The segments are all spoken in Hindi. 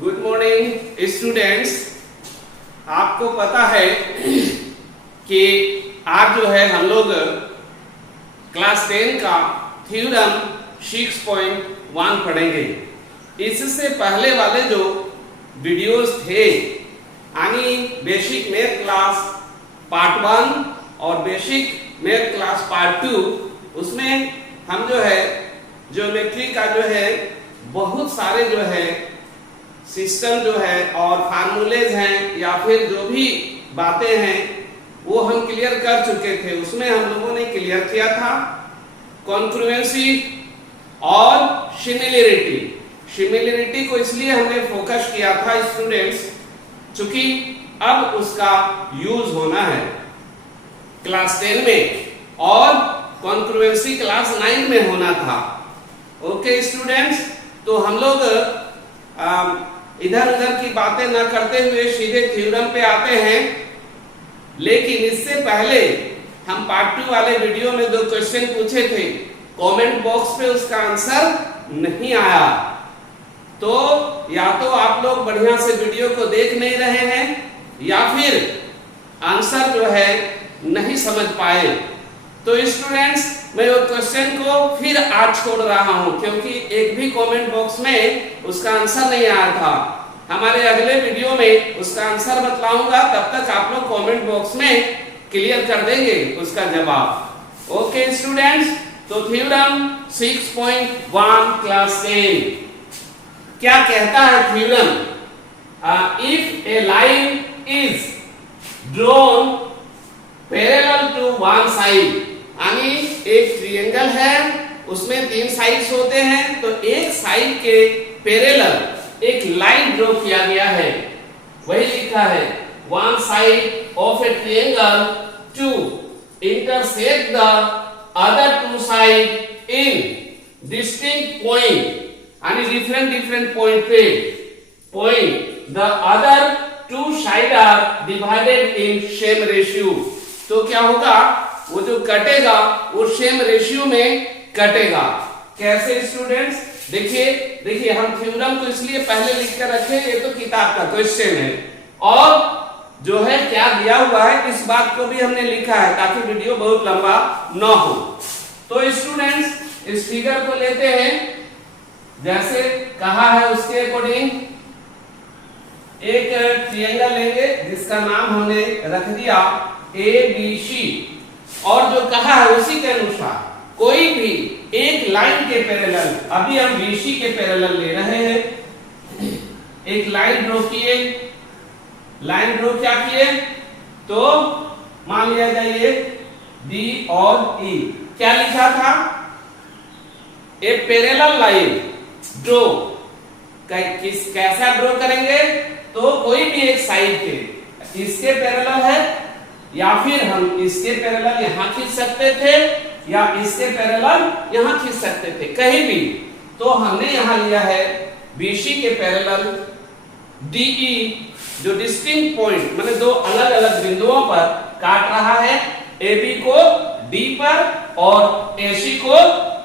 Good morning students. आपको पता है कि आज जो है हम लोग क्लास 10 का थ्योरम 6.1 पढ़ेंगे। इससे पहले वाले जो वीडियोस थे यानी बेसिक मैथ क्लास पार्ट 1 और बेसिक मैथ क्लास पार्ट 2, उसमें हम जो है ज्योमेट्री का जो है बहुत सारे जो है सिस्टम जो है और फार्मूलेज हैं या फिर जो भी बातें हैं वो हम क्लियर कर चुके थे। उसमें हम लोगों ने क्लियर किया था कॉन्ग्रुएंसी और सिमिलरिटी। सिमिलरिटी को इसलिए हमने फोकस किया था स्टूडेंट्स, चूंकि अब उसका यूज होना है क्लास 10 में और कॉन्ग्रुएंसी क्लास 9 में होना था। ओके स्टूडेंट्स, तो हम लोग इधर उधर की बातें न करते हुए सीधे थ्योरम पे आते हैं। लेकिन इससे पहले हम पार्ट 2 वाले वीडियो में 2 क्वेश्चन पूछे थे, कमेंट बॉक्स पे उसका आंसर नहीं आया। तो या तो आप लोग बढ़िया से वीडियो को देख नहीं रहे हैं या फिर आंसर जो है नहीं समझ पाए। तो स्टूडेंट्स, मैं वो क्वेश्चन को फिर आज छोड़ रहा हूं क्योंकि एक भी कमेंट बॉक्स में उसका आंसर नहीं आया था। हमारे अगले वीडियो में उसका आंसर बतलाऊंगा, तब तक आप लोग कमेंट बॉक्स में क्लियर कर देंगे उसका जवाब। ओके स्टूडेंट्स, तो थ्योरम 6.1 क्लास 10 क्या कहता है theorem? If a line is drawn parallel to one side, यानी एक ट्रायंगल है उसमें 3 साइड्स होते हैं, तो एक साइड के पैरेलल एक लाइन ड्रॉ किया गया है। वही लिखा है one side of a triangle to intersect the other 2 side in distinct point, यानी डिफरेंट पॉइंट पे point the other 2 side are divided in same ratio. तो क्या होगा, वो जो कटेगा वो सेम रेशियो में कटेगा। कैसे स्टूडेंट्स? देखिए हम थ्योरम को इसलिए पहले लिख कर रखे, ये तो किताब का क्वेश्चन है और जो है क्या दिया हुआ है इस बात को भी हमने लिखा है ताकि वीडियो बहुत लंबा न हो। तो स्टूडेंट्स, इस फिगर को लेते हैं, जैसे कहा है उसके अकॉर्डिंग एक ट्रायंगल लेंगे जिसका नाम हमने रख दिया ABC, और जो कहा है उसी के अनुसार कोई भी एक लाइन के पैरेलल, अभी हम BC के पैरेलल ले रहे हैं, एक लाइन ड्रॉ किए, लाइन ड्रॉ क्या किए, तो मान लिया जाइए D और E। क्या लिखा था? ए पैरेलल लाइन ड्रॉ कैसा ड्रॉ करेंगे, तो कोई भी एक साइड के इसके पैरेलल है या फिर हम इसके पैरेलल यहां खींच सकते थे या इसके पैरेलल यहां खींच सकते थे, कहीं भी। तो हमने यहां लिया है BC के पैरेलल DE, जो डिस्टिंक्ट पॉइंट माने 2 अलग अलग बिंदुओं पर काट रहा है, AB को D पर और AC को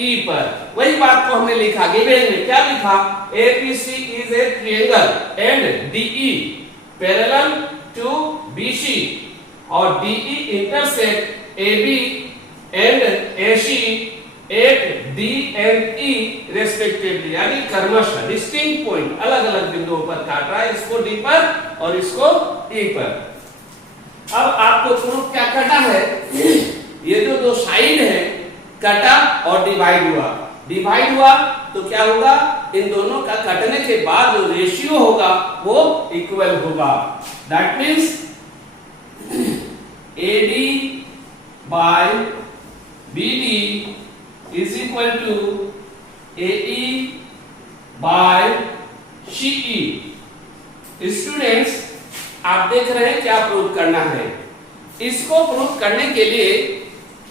E पर। वही बात को हमने लिखा, गिवन में क्या लिखा, ABC is a triangle and DE parallel to BC और DE intersect AB and AC at D and E respectively, यानी क्रमशः डिस्टिंक्ट पॉइंट अलग अलग बिंदुओं पर काट रहा है, इसको D पर और इसको E पर। अब आपको प्रूफ क्या करना है, ये जो 2 साइड है कटा और डिवाइड हुआ तो क्या होगा, इन दोनों का कटने के बाद जो रेशियो होगा वो इक्वल होगा। That means AD by BD is equal to AE by CE। Students, आप देख रहे हैं क्या प्रूव करना है। इसको प्रूव करने के लिए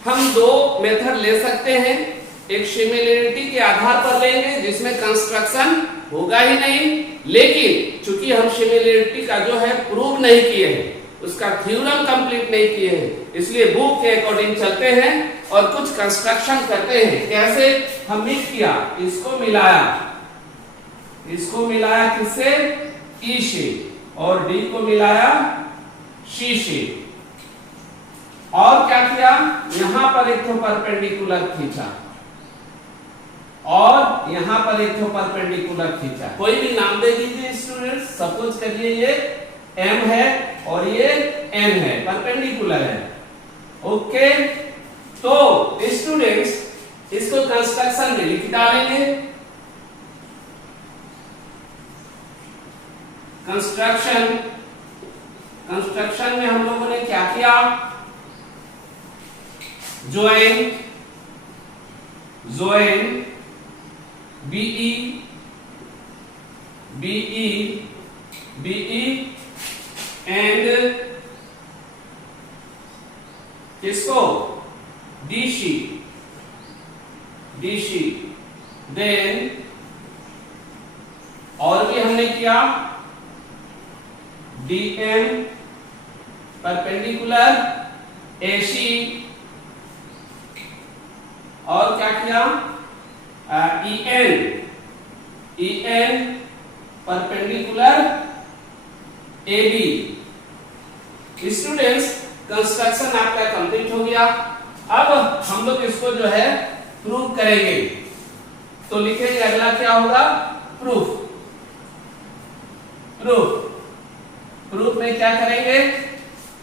हम 2 मेथड ले सकते हैं। एक सिमिलरिटी के आधार पर लेंगे जिसमें कंस्ट्रक्शन होगा ही नहीं, लेकिन चूंकि हम सिमिलरिटी का जो है प्रूव नहीं किए हैं, उसका थ्योरम कंप्लीट नहीं किए हैं, इसलिए बुक के अकॉर्डिंग चलते हैं और कुछ कंस्ट्रक्शन करते हैं। कैसे हमने किया, इसको मिलाया इसको मिलाया किससे? ई से, और डी को मिलाया सी से। और क्या किया? यहां पर एक तो परपेंडिकुलर खींचा और यहां पर एक तो परपेंडिकुलर खींचा। कोई भी नाम दे दीजिए स्टूडेंट्स। सपोज करिए ये M है और ये N है, परपेंडिकुलर है। ओके, तो स्टूडेंट्स इसको कंस्ट्रक्शन में लिख डालेंगे। कंस्ट्रक्शन में हम लोगों ने क्या किया? ज्वाइन बीई एंड किसको? डीसी। देन और भी हमने किया डीएम परपेंडिकुलर एसी, और क्या किया? EN perpendicular AB. Students construction आपका कंप्लीट हो गया। अब हम लोग इसको जो है प्रूव करेंगे। तो लिखेंगे अगला क्या होगा? प्रूफ में क्या करेंगे?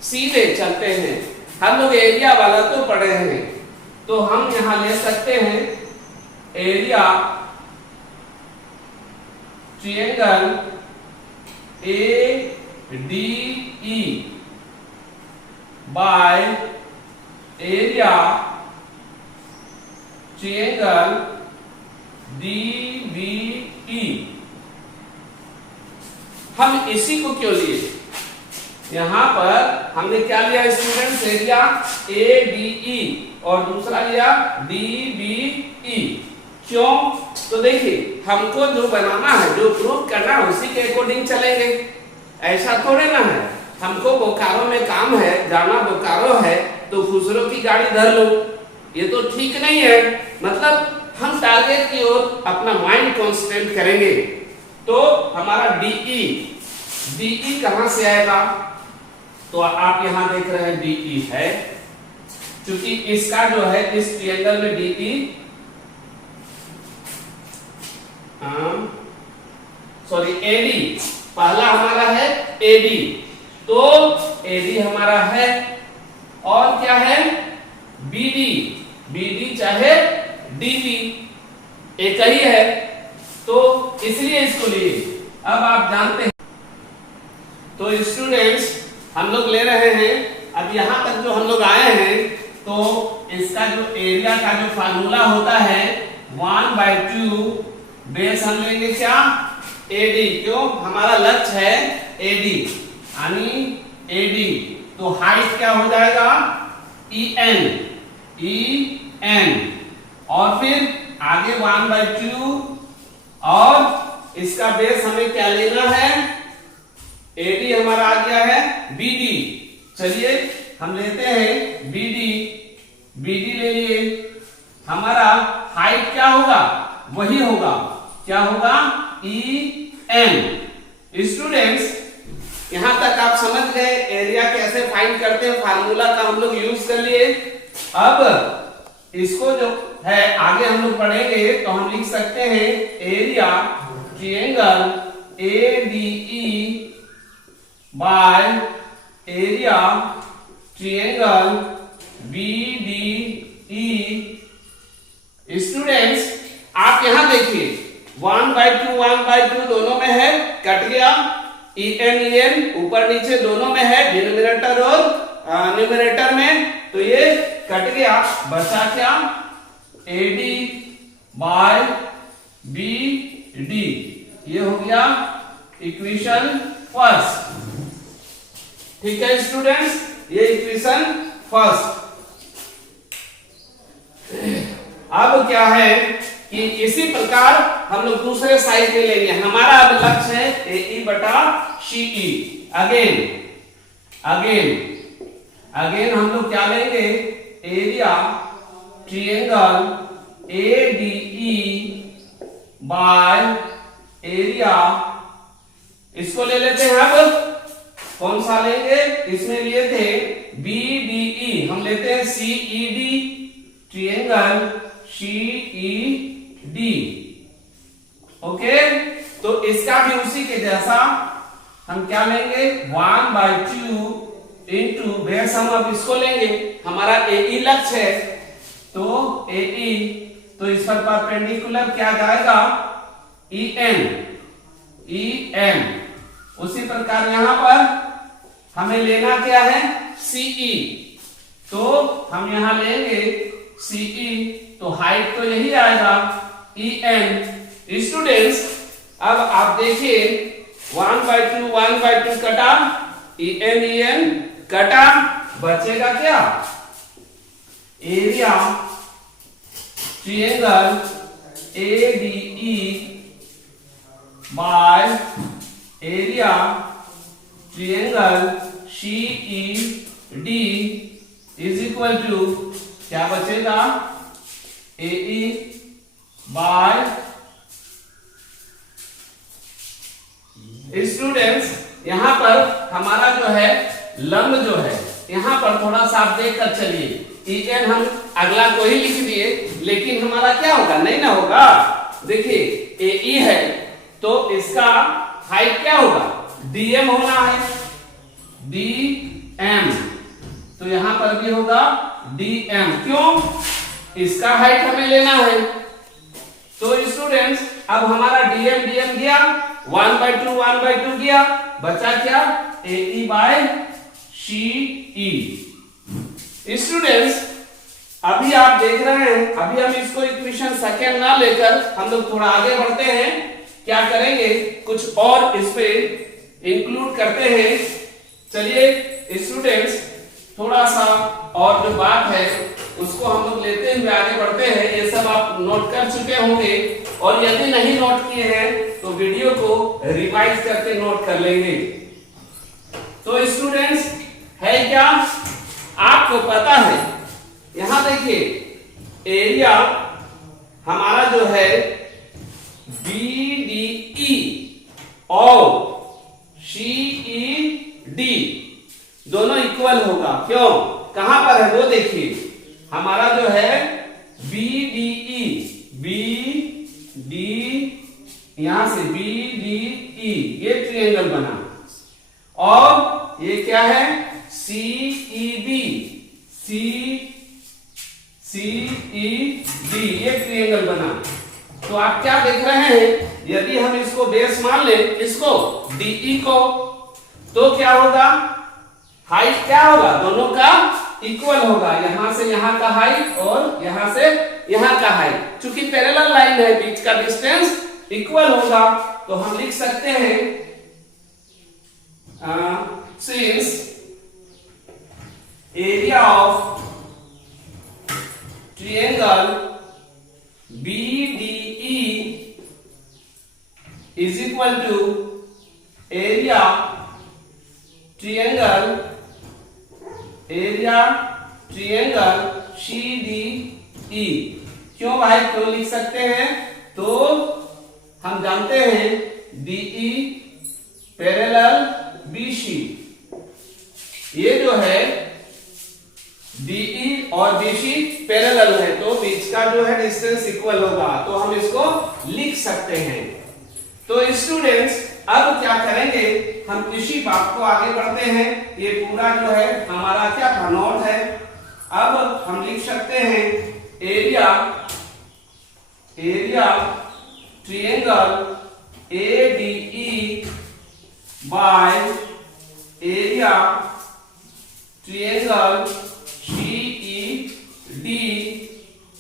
सीधे चलते हैं। हम लोग एरिया वाला तो पढ़े हैं, तो हम यहां ले सकते हैं area triangle ADE by area triangle DBE। हम इसी को क्यों लिए? यहां पर हमने क्या लिया स्टूडेंट्स? एरिया ADE और दूसरा लिया DBE। क्यों? तो देखिए हमको जो बनाना है, जो प्रूव करना है, उसी के अकॉर्डिंग चलेंगे। ऐसा थोड़े ना है हमको बोकारो में काम है, जाना बोकारो है तो खुसरो की गाड़ी धर लो, ये तो ठीक नहीं है। मतलब हम टारगेट की ओर अपना माइंड कॉन्सेंट्रेट करेंगे। तो हमारा DE कहां से आएगा? तो आप यहां देख रहे हैं DE है, क्योंकि इसका जो है इस ट्रायंगल में DE AD पहला हमारा है AD, तो AD हमारा है। और क्या है? BD चाहे DB एक ही है, तो इसलिए इसको लिए। अब आप जानते हैं, तो स्टूडेंट्स हम लोग ले रहे हैं। अब यहां तक जो हम लोग आए हैं, तो इसका जो एरिया का जो फार्मूला होता है 1/2 बेस हम लेंगे क्या? AD। क्यों? हमारा लक्ष्य है AD, यानी AD। तो हाइट क्या हो जाएगा? EN और फिर आगे 1/2 और इसका बेस हमें क्या लेना है? AD हमारा आ गया है BD। चलिए हम लेते हैं BD ले लिए। हमारा हाइट क्या होगा? वही होगा, क्या होगा? EN। स्टूडेंट्स यहां तक आप समझ गए एरिया कैसे फाइंड करते हैं, फार्मूला का हम लोग यूज कर लिए। अब इसको जो है आगे हम लोग पढ़ेंगे, तो हम लिख सकते हैं area triangle ADE by area triangle BDE। Students आप यहां देखिए 1/2 दोनों में है, कट गया। EN ऊपर नीचे दोनों में है, डिनोमिनेटर और न्यूमरेटर में, तो ये कट गया। बचा क्या? AD by BD। ये हो गया इक्वेशन फर्स्ट। ठीक है स्टूडेंट्स, ये इक्वेशन फर्स्ट। अब क्या है कि इसी प्रकार हम लोग दूसरे साइड में लेंगे। हमारा अब लक्ष्य है AE बटा CE। अगेन हम लोग क्या लेंगे? Area triangle ADE by area, इसको ले लेते हैं। अब कौन सा लेंगे, इसमें लिए थे BDE, हम लेते हैं CED, ट्रायंगल CED। ओके, तो इसका भी उसी के जैसा हम क्या लेंगे, 1/2 इंटू बेस, हम अब इसको लेंगे, हमारा AE लक्ष्य है, तो AE, तो इस पर परपेंडिकुलर क्या जाएगा, EM। उसी प्रकार यहां पर हमें लेना क्या है, CE, तो हम यहां लेंगे CE, तो हाइट तो यही आएगा EN। स्टूडेंट्स अब आप देखिए 1/2 कटा, EN कटा, बचेगा क्या, area triangle ADE by area triangle CED is equal to क्या बचेगा, AE बाय, स्टूडेंट्स यहां पर हमारा जो है लंब जो है, यहां पर थोड़ा सा आप देख कर चलिए, EN हम अगला को ही लिख दिए, लेकिन हमारा क्या होगा, नहीं ना होगा। देखिए AE है तो इसका हाइट क्या होगा, DM होना है, DM, तो यहां पर भी होगा DM, क्यों, इसका हाइट हमें लेना है। तो स्टूडेंट्स अब हमारा DM गया, 1/2 गया, बचा क्या, AE बाय CE। स्टूडेंट्स अभी आप देख रहे हैं, अभी हम इसको इक्वेशन सेकंड ना लेकर हम लोग थोड़ा आगे बढ़ते हैं, क्या करेंगे, कुछ और इस पे इंक्लूड करते हैं। चलिए स्टूडेंट्स थोड़ा सा और जो बात है उसको हम लोग लेते हुए आगे बढ़ते हैं। ये सब आप नोट कर चुके होंगे, और यदि नहीं नोट किए हैं तो वीडियो को रिवाइज करके नोट कर लेंगे। तो स्टूडेंट्स है क्या, आपको पता है, यहां देखिए एरिया हमारा जो है BDE और CED दोनों इक्वल होगा, क्यों, कहां पर है वो देखिए, हमारा जो है BDE, यहां से BDE ये ट्रायंगल बना, और ये क्या है CED, CED ये ट्रायंगल बना। तो आप क्या देख रहे हैं, यदि हम इसको बेस मान ले, इसको DE को, तो क्या होगा, हाइट क्या होगा, दोनों का इक्वल होगा, यहां से यहां का हाइट और यहां से यहां का हाइट, चूंकि पैरेलल लाइन है, बीच का डिस्टेंस इक्वल होगा, तो हम लिख सकते हैं since area of triangle BDE is equal to area triangle CDE। क्यों भाई, क्यों लिख सकते हैं, तो हम जानते हैं DE पैरेलल BC, ये जो है DE और BC पैरेलल है, तो बीच का जो है डिस्टेंस इक्वल होगा, तो हम इसको लिख सकते हैं। तो स्टूडेंट्स अब क्या करेंगे, हम इसी बात को आगे बढ़ते हैं, ये पूरा जो है हमारा क्या था, नोट है। अब हम लिख सकते हैं area triangle ADE by area triangle CED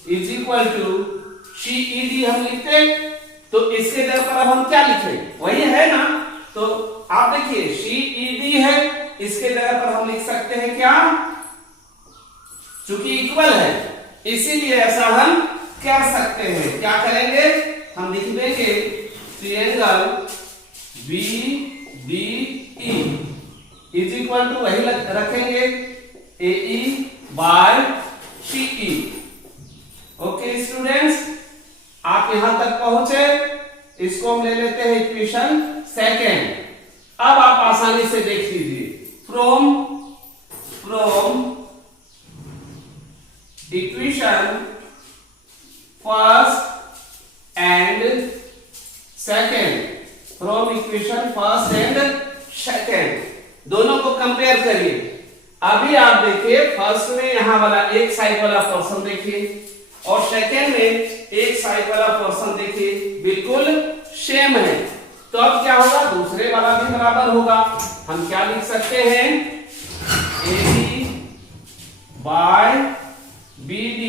is equal to, CED हम लिखते, तो इसके जगह पर अब हम क्या लिखें, वही है ना, तो आप देखिए CED है, इसके जगह पर हम लिख सकते हैं क्या, चूंकि इक्वल है इसीलिए ऐसा हम कर सकते हैं, क्या करेंगे, हम लिख देंगे triangle BDE is equal to, वही रखेंगे AE by CE। Okay students, आप यहां तक पहुंचे, इसको हम ले लेते हैं इक्वेशन सेकेंड। अब आप आसानी से देख लीजिए, from equation first and second, from equation first and second, दोनों को कंपेयर करिए। अभी आप देखिए, फर्स्ट में यहां वाला एक साइड वाला पोर्शन देखिए और सेकेंड में एक साइड वाला पोर्शन देखिए, बिल्कुल सेम है। तो अब क्या होगा, दूसरे वाला भी बराबर होगा। हम क्या लिख सकते हैं, AB by BD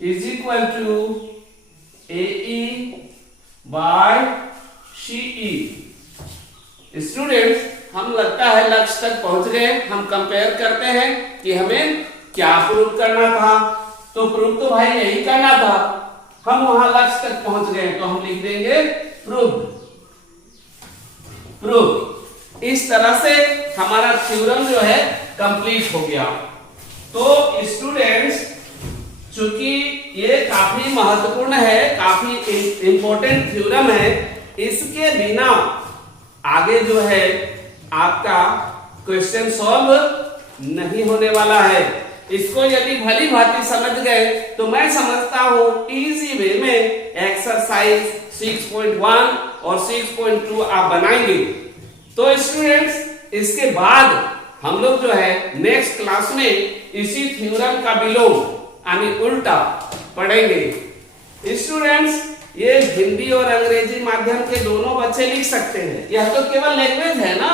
is equal to AE by CE। Students, हम लगता है लक्ष्य तक पहुंच गए। हम कंपेयर करते हैं कि हमें क्या प्रूव करना था। तो प्रूव तो भाई यही करना था, हम वहां लक्ष्य तक पहुंच गए, तो हम लिख देंगे प्रूव। इस तरह से हमारा थ्योरम जो है कंप्लीट हो गया। तो स्टूडेंट्स, चूंकि ये काफी महत्वपूर्ण है, काफी इंपॉर्टेंट थ्योरम है, इसके बिना आगे जो है आपका क्वेश्चन सॉल्व नहीं होने वाला है। इसको यदि भली भांति समझ गए तो मैं समझता हूं इजी वे में एक्सरसाइज 6.1 और 6.2 आप बनाएंगे। तो स्टूडेंट्स, इसके बाद हम लोग जो है नेक्स्ट क्लास में इसी थ्योरम का विलोम यानी उल्टा पढ़ेंगे। स्टूडेंट्स, ये हिंदी और अंग्रेजी माध्यम के दोनों बच्चे लिख सकते हैं, यह तो केवल लैंग्वेज है ना।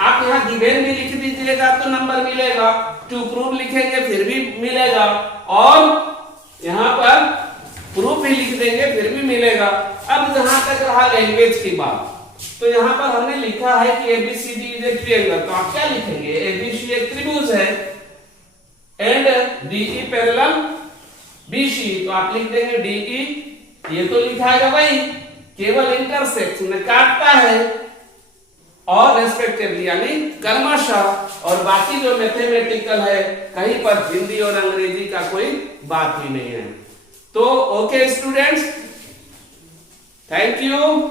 आप यहाँ गिवन भी लिख दीजिएगा तो नंबर मिलेगा, टू प्रूव लिखेंगे फिर भी मिलेगा, और यहाँ पर प्रूफ भी लिख देंगे फिर भी मिलेगा। अब जहां तक रहा लैंग्वेज की बात, तो यहाँ पर हमने लिखा है कि ABCD इज ए ट्रायंगल, तो आप क्या लिखेंगे, ABC एक त्रिभुज है एंड DE पैरेलल BC, तो आप लिख देंगे DE। ये तो लिखा है भाई, केवल इंटरसेक्ट में काटता है और रेस्पेक्टिवली यानी क्रमशः, और बाकी जो मैथमेटिकल है कहीं पर हिंदी और अंग्रेजी का कोई बात ही नहीं है। तो ओके स्टूडेंट्स, थैंक यू।